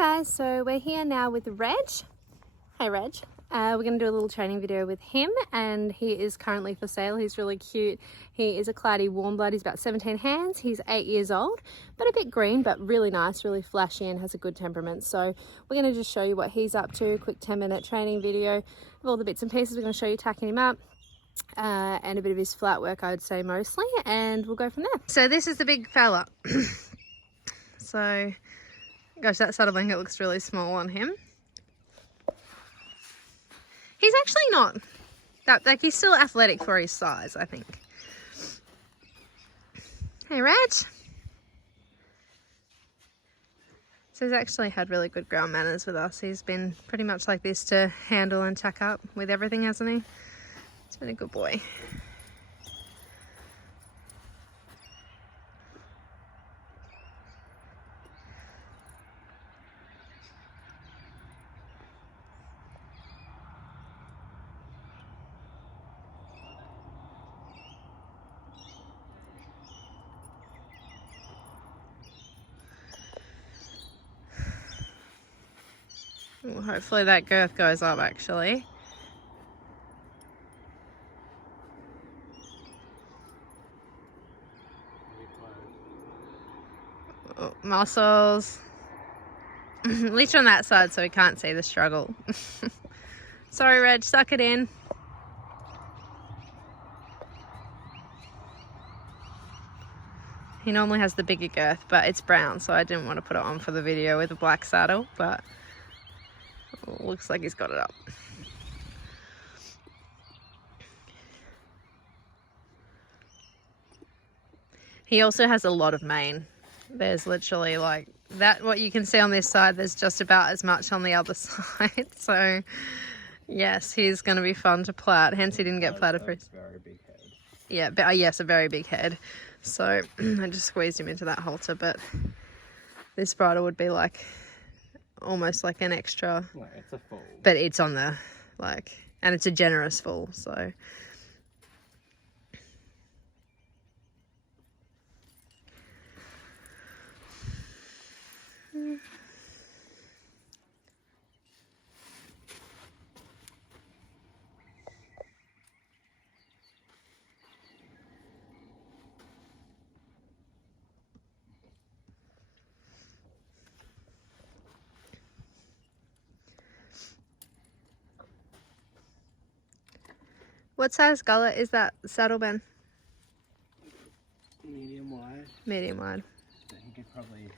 guys, so we're here now with Reg. Hey Reg. We're going to do a little training video with him, and he is currently for sale. He's really cute. He is a Clydie Warmblood. He's about 17 hands. He's 8 years old, but a bit green, but really nice, really flashy, and has a good temperament. So we're going to just show you what he's up to. Quick 10-minute training video of all the bits and pieces. We're going to show you tacking him up. And a bit of his flat work, I would say, mostly, and we'll go from there. So this is the big fella. So gosh, that saddle blanket looks really small on him. He's actually not that, like, he's still athletic for his size, I think. Hey Reg. So he's actually had really good ground manners with us. He's been pretty much like this to handle and tack up with everything, hasn't he? He's been a good boy. Well, hopefully that girth goes up actually. Oh, muscles. At least on that side so we can't see the struggle. Sorry Reg, suck it in. He normally has the bigger girth, but it's brown, so I didn't want to put it on for the video with a black saddle, but looks like he's got it up. He also has a lot of mane. There's literally like that, what you can see on this side, there's just about as much on the other side. So yes, he's going to be fun to plait, hence he didn't get platted for his very big head. Yeah, but yes, a very big head. So I just squeezed him into that halter, but this bridle would be like almost like an extra. Well, it's a full. But it's on the like, and it's a generous full, so. What size gullet is that saddle, Ben? Medium wide. Medium wide. So he could probably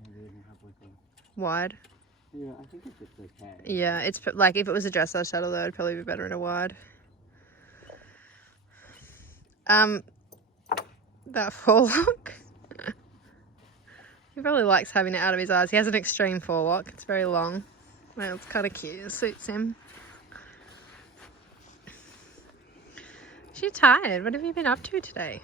maybe even have like a... Wide? Yeah, I think it's okay. Yeah, it's like if it was a dressage saddle though, it'd probably be better in a wide. That forelock. He probably likes having it out of his eyes. He has an extreme forelock. It's very long. Well, it's kind of cute. It suits him. You tired? What have you been up to today?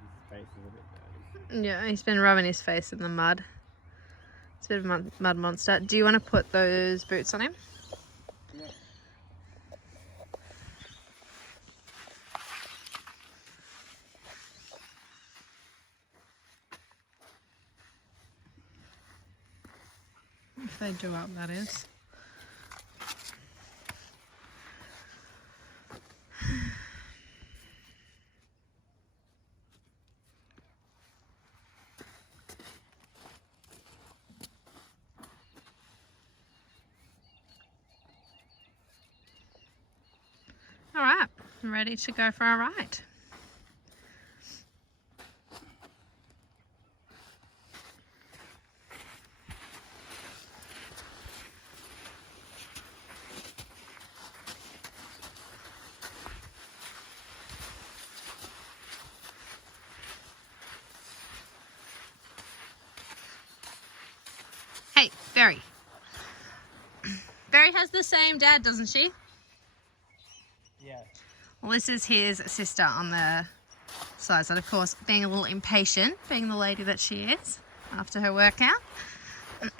His face is a bit dirty. Yeah, he's been rubbing his face in the mud. It's a bit of a mud monster. Do you want to put those boots on him? Yeah. If they do up, that is. All right, I'm ready to go for a ride. Hey, Berry. Berry has the same dad, doesn't she? Yeah. Well, this is his sister on the outside side, of course, being a little impatient, being the lady that she is after her workout.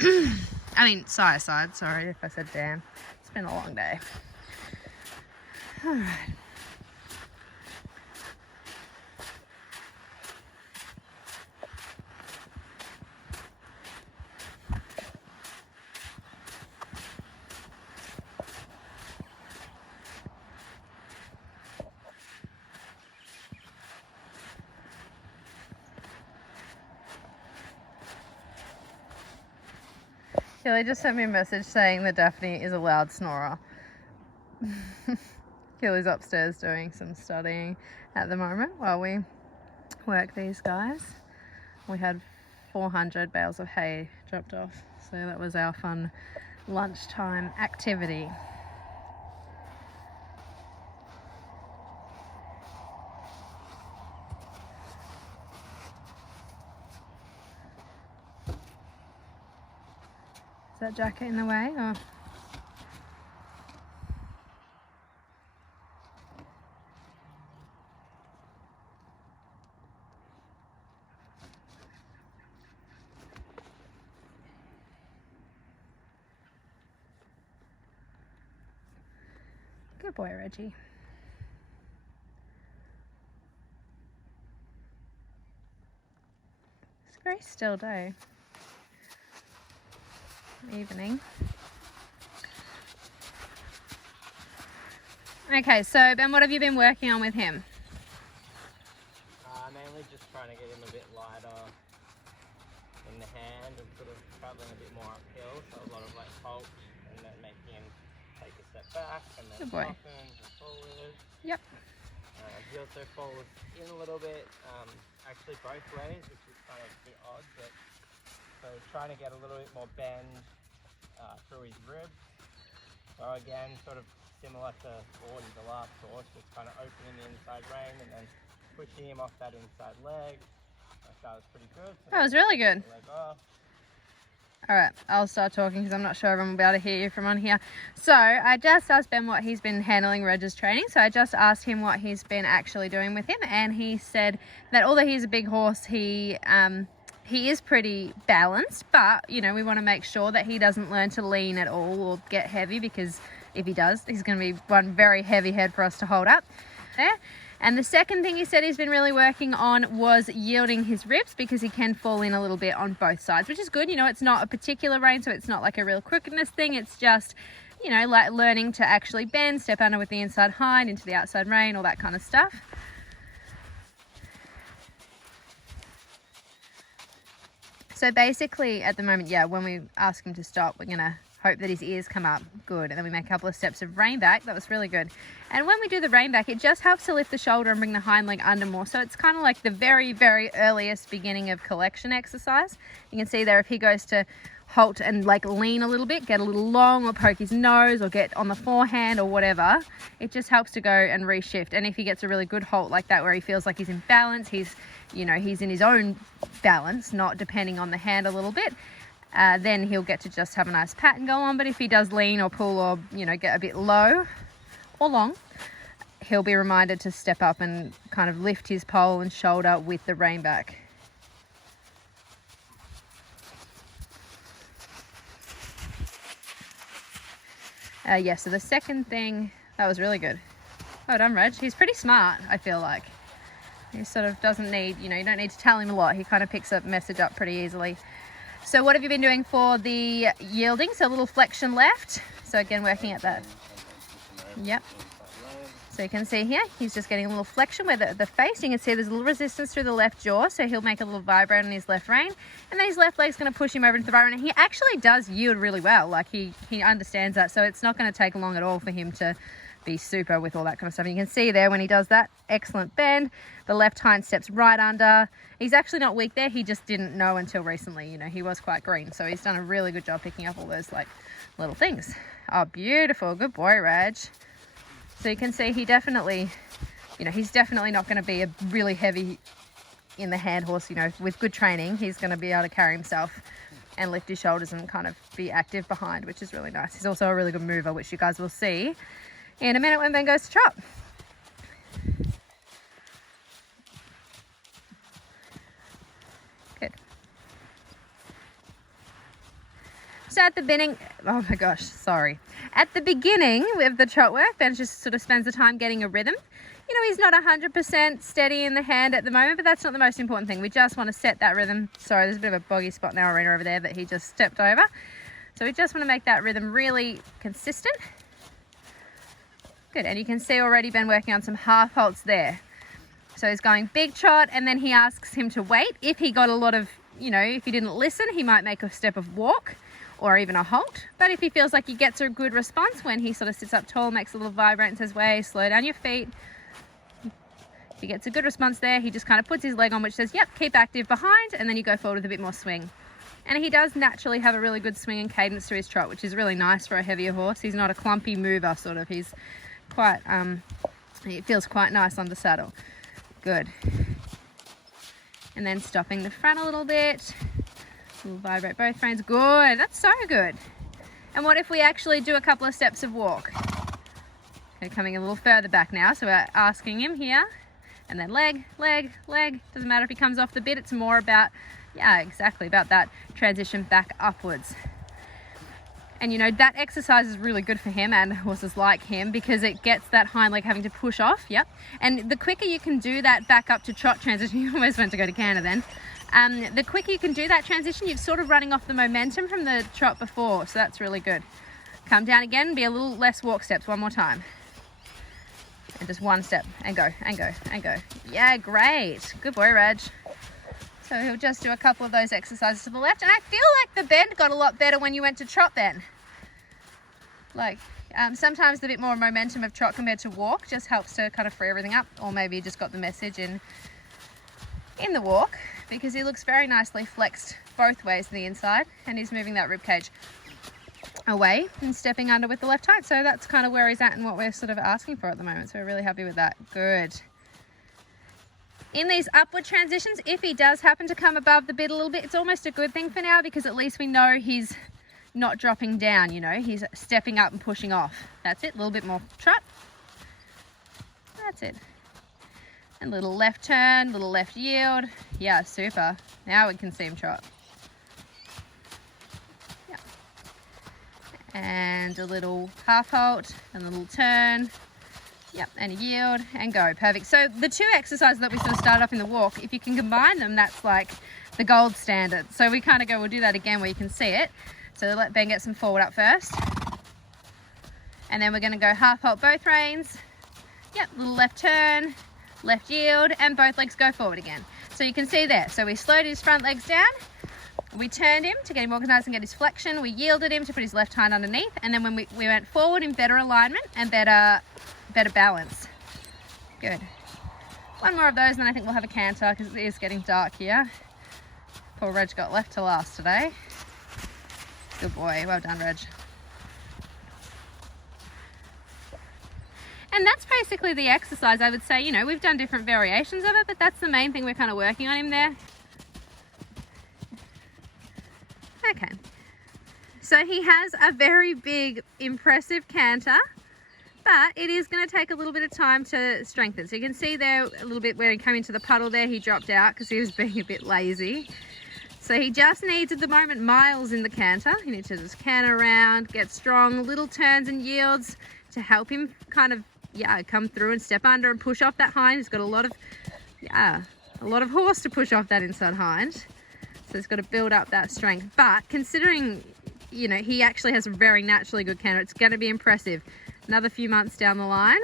I mean, sire side, sorry if I said damn. It's been a long day. All right. Kelly just sent me a message saying that Daphne is a loud snorer. Kelly's upstairs doing some studying at the moment while we work these guys. We had 400 bales of hay dropped off, so that was our fun lunchtime activity. Is that jacket in the way, or? Good boy, Reggie. It's a very still day. Evening. Okay, so Ben, what have you been working on with him? Mainly just trying to get him a bit lighter in the hand and sort of travelling a bit more uphill, so a lot of like halt and then making him take a step back and then soften and forward. Yep. He also folds in a little bit, actually both ways, which is kind of a bit odd, but so trying to get a little bit more bend through his ribs. So again, sort of similar to Gordy, the last horse, just kind of opening the inside rein and then pushing him off that inside leg. That was pretty good. So that was really good. All right, I'll start talking because I'm not sure everyone will be able to hear you from on here. So I just asked Ben what he's been handling Reg's training. So I just asked him what he's been actually doing with him, and he said that although he's a big horse, he is pretty balanced, but you know, we want to make sure that he doesn't learn to lean at all or get heavy, because if he does, he's going to be one very heavy head for us to hold up there. And the second thing he said he's been really working on was yielding his ribs, because he can fall in a little bit on both sides, which is good. You know, it's not a particular rein, so it's not like a real crookedness thing. It's just, you know, like learning to actually bend, step under with the inside hind into the outside rein, all that kind of stuff. So basically at the moment, yeah, when we ask him to stop, we're going to hope that his ears come up good, and then we make a couple of steps of rein back. That was really good. And when we do the rein back, it just helps to lift the shoulder and bring the hind leg under more. So it's kind of like the very, very earliest beginning of collection exercise. You can see there, if he goes to halt and like lean a little bit, get a little long, or poke his nose, or get on the forehand or whatever, it just helps to go and reshift. And if he gets a really good halt like that, where he feels like he's in balance, he's in his own balance, not depending on the hand a little bit, then he'll get to just have a nice pat and go on. But if he does lean or pull, or get a bit low or long, he'll be reminded to step up and kind of lift his pole and shoulder with the rein back. Yeah, so the second thing, that was really good. Well done, Reg. He's pretty smart, I feel like. He sort of doesn't need, you don't need to tell him a lot. He kind of picks a message up pretty easily. So what have you been doing for the yielding? So a little flexion left. So again, working at that. Yep. So you can see here, he's just getting a little flexion where the face, you can see there's a little resistance through the left jaw. So he'll make a little vibrate on his left rein. And then his left leg's going to push him over into the right rein. And he actually does yield really well. Like he understands that. So it's not going to take long at all for him to be super with all that kind of stuff. And you can see there when he does that, excellent bend. The left hind steps right under. He's actually not weak there. He just didn't know until recently. He was quite green. So he's done a really good job picking up all those like little things. Oh, beautiful. Good boy, Reg. So you can see he definitely, he's definitely not going to be a really heavy in the hand horse. With good training, he's going to be able to carry himself and lift his shoulders and kind of be active behind, which is really nice. He's also a really good mover, which you guys will see in a minute when Ben goes to trot. So at the beginning, oh my gosh, sorry. At the beginning of the trot work, Ben just sort of spends the time getting a rhythm. You know, he's not 100% steady in the hand at the moment, but that's not the most important thing. We just want to set that rhythm. Sorry, there's a bit of a boggy spot in our arena over there that he just stepped over. So we just want to make that rhythm really consistent. Good, and you can see already Ben working on some half halts there. So he's going big trot, and then he asks him to wait. If he got a lot of, you know, if he didn't listen, he might make a step of walk or even a halt. But if he feels like he gets a good response when he sort of sits up tall, makes a little vibrate and says, wait, slow down your feet. If he gets a good response there, he just kind of puts his leg on, which says, yep, keep active behind, and then you go forward with a bit more swing. And he does naturally have a really good swing and cadence to his trot, which is really nice for a heavier horse. He's not a clumpy mover, sort of. He's quite, it feels quite nice under saddle. Good. And then stopping the front a little bit. We'll vibrate both reins. Good, that's so good. And what if we actually do a couple of steps of walk? Okay, coming a little further back now, so we're asking him here. And then leg, leg, leg. Doesn't matter if he comes off the bit, it's more about, yeah, exactly, about that transition back upwards. And you know, that exercise is really good for him and horses like him because it gets that hind leg having to push off, yep. And the quicker you can do that back up to trot transition, you almost went to go to canter then. The quicker you can do that transition, you're sort of running off the momentum from the trot before, so that's really good. Come down again, be a little less walk steps, one more time. And just one step, and go, and go, and go. Yeah, great. Good boy, Reg. So he'll just do a couple of those exercises to the left. And I feel like the bend got a lot better when you went to trot then. Like, sometimes the bit more momentum of trot compared to walk just helps to kind of free everything up. Or maybe you just got the message in the walk, because he looks very nicely flexed both ways to the inside, and he's moving that rib cage away and stepping under with the left hind. So that's kind of where he's at and what we're sort of asking for at the moment. So we're really happy with that. Good. In these upward transitions, if he does happen to come above the bit a little bit, it's almost a good thing for now, because at least we know he's not dropping down, you know, he's stepping up and pushing off. That's it, a little bit more trot. That's it. And little left turn, little left yield. Yeah, super. Now we can see him trot. Yeah. And a little half halt and a little turn. Yep, and a yield and go. Perfect. So the two exercises that we sort of started off in the walk, if you can combine them, that's like the gold standard. So we kind of go, we'll do that again where you can see it. So let Ben get some forward up first. And then we're going to go half halt both reins. Yep, little left turn, left yield, and both legs go forward again. So you can see there. So we slowed his front legs down. We turned him to get him organised and get his flexion. We yielded him to put his left hind underneath. And then when we went forward in better alignment and better balance. Good. One more of those and then I think we'll have a canter, because it is getting dark here. Poor Reg got left to last today. Good boy. Well done, Reg. And that's basically the exercise. I would say, you know, we've done different variations of it, but that's the main thing we're kind of working on him there. Okay. So he has a very big, impressive canter, but it is going to take a little bit of time to strengthen. So you can see there a little bit where he came into the puddle there, he dropped out because he was being a bit lazy. So he just needs at the moment miles in the canter. You need to just canter around, get strong, little turns and yields to help him kind of, yeah, come through and step under and push off that hind. He's got a lot of horse to push off that inside hind. So he's got to build up that strength. But considering, you know, he actually has a very naturally good canter, it's going to be impressive. Another few months down the line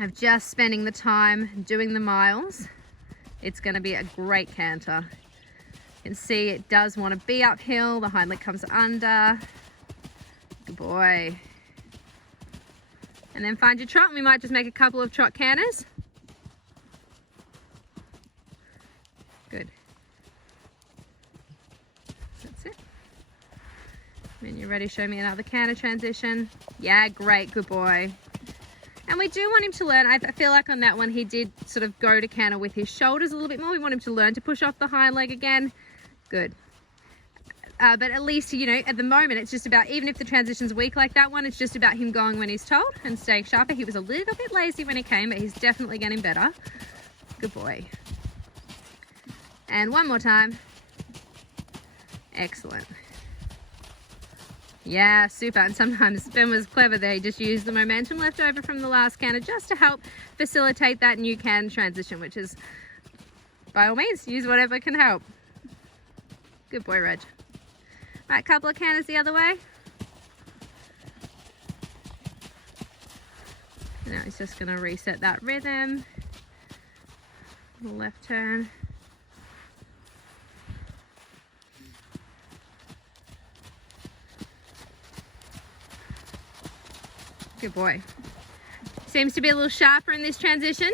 of just spending the time doing the miles, it's going to be a great canter. You can see it does want to be uphill. The hind leg comes under. Good boy. And then find your trot, and we might just make a couple of trot canters. Good. That's it. When you're ready, show me another canter transition. Yeah, great, good boy. And we do want him to learn. I feel like on that one he did sort of go to canter with his shoulders a little bit more. We want him to learn to push off the hind leg again. Good. But at least, you know, at the moment it's just about, even if the transition's weak like that one, it's just about him going when he's told and staying sharper. He was a little bit lazy when he came, but he's definitely getting better. Good boy. And one more time. Excellent. Yeah, super. And sometimes Ben was clever there. He just used the momentum left over from the last canter just to help facilitate that new can transition, which is, by all means, use whatever can help. Good boy, Reg. Right, couple of canters the other way. Now he's just going to reset that rhythm. Left turn. Good boy. Seems to be a little sharper in this transition.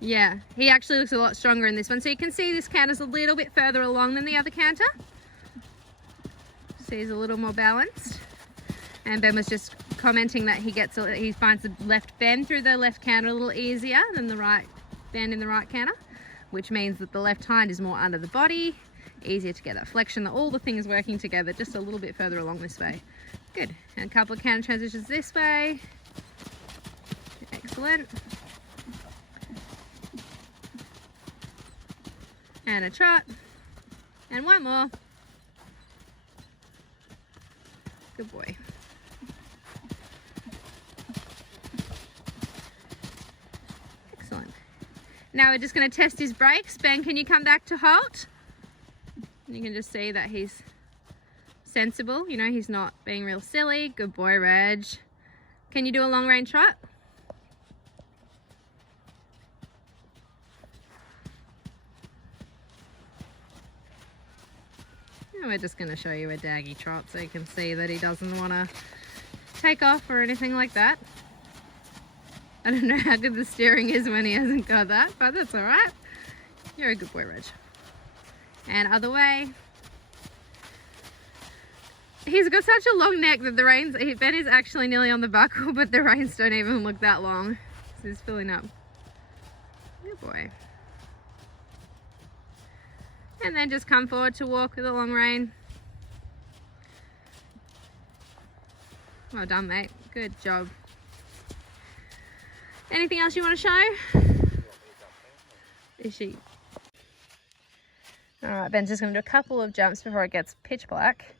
Yeah, he actually looks a lot stronger in this one. So you can see this canter's a little bit further along than the other canter. See, he's a little more balanced. And Ben was just commenting that he finds the left bend through the left canter a little easier than the right bend in the right canter, which means that the left hind is more under the body, easier to get that flexion, all the things working together just a little bit further along this way. Good. And a couple of canter transitions this way. Excellent. And a trot. And one more. Good boy. Excellent. Now we're just going to test his brakes. Ben, can you come back to halt? And you can just see that he's sensible, you know, he's not being real silly. Good boy, Reg. Can you do a long range trot? And we're just going to show you a daggy trot so you can see that he doesn't want to take off or anything like that. I don't know how good the steering is when he hasn't got that, but that's all right. You're a good boy, Reg. And other way. He's got such a long neck that the reins, Ben is actually nearly on the buckle, but the reins don't even look that long. So he's filling up. Good boy. And then just come forward to walk with a long rein. Well done, mate. Good job. Anything else you want to show? Is she? All right, Ben's just going to do a couple of jumps before it gets pitch black.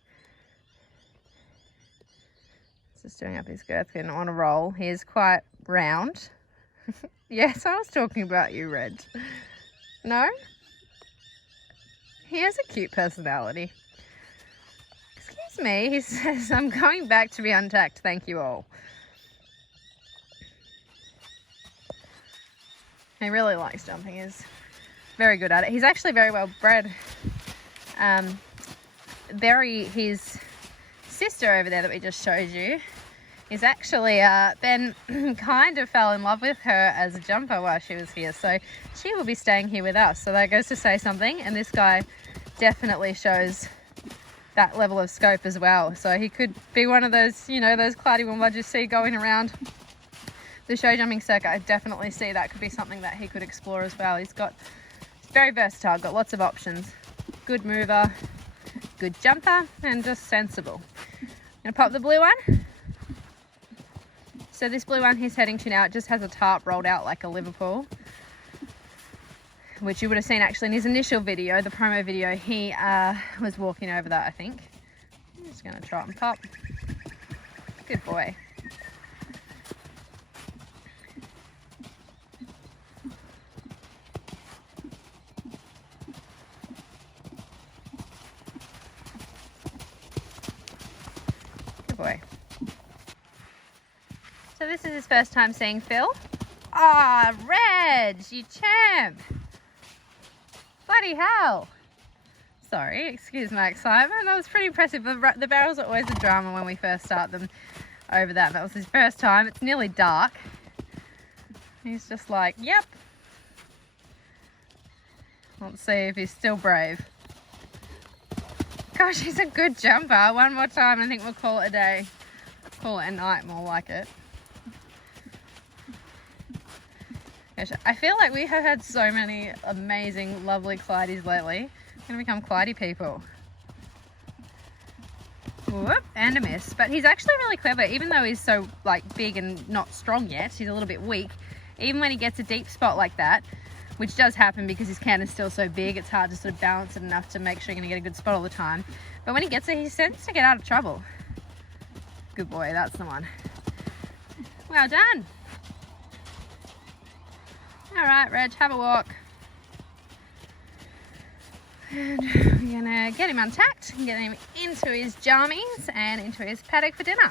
Just doing up his girth, getting on a roll. He is quite round. Yes, I was talking about you, Reg. No? He has a cute personality. Excuse me, he says, I'm going back to be untacked, thank you all. He really likes jumping, he's very good at it. He's actually very well bred. His sister over there that we just showed you is actually, Ben kind of fell in love with her as a jumper while she was here. So she will be staying here with us. So that goes to say something. And this guy definitely shows that level of scope as well. So he could be one of those, you know, those Clydie Womblood you see going around the show jumping circuit. I definitely see that could be something that he could explore as well. He's very versatile, got lots of options. Good mover, good jumper, and just sensible. I'm gonna pop the blue one. So this blue one he's heading to now, it just has a tarp rolled out like a Liverpool, which you would have seen actually in his initial video, the promo video. He was walking over that, I think. I'm just gonna trot and pop. Good boy. Boy. So this is his first time seeing Phil. Ah, oh, Reg, you champ. Bloody hell. Sorry, excuse my excitement. That was pretty impressive. The barrels are always a drama when we first start them over that. That was his first time. It's nearly dark. He's just like, yep. Let's see if he's still brave. Gosh, he's a good jumper. One more time, I think we'll call it a day. Call it a night, more like it. Gosh, I feel like we have had so many amazing, lovely Clydies lately. We're going to become Clydie people. Whoop, and a miss. But he's actually really clever, even though he's so like big and not strong yet. He's a little bit weak. Even when he gets a deep spot like that, which does happen because his canter's still so big. It's hard to sort of balance it enough to make sure you're going to get a good spot all the time. But when he gets there, he tends to get out of trouble. Good boy, that's the one. Well done. All right, Reg, have a walk. And we're gonna get him untacked and get him into his jammies and into his paddock for dinner.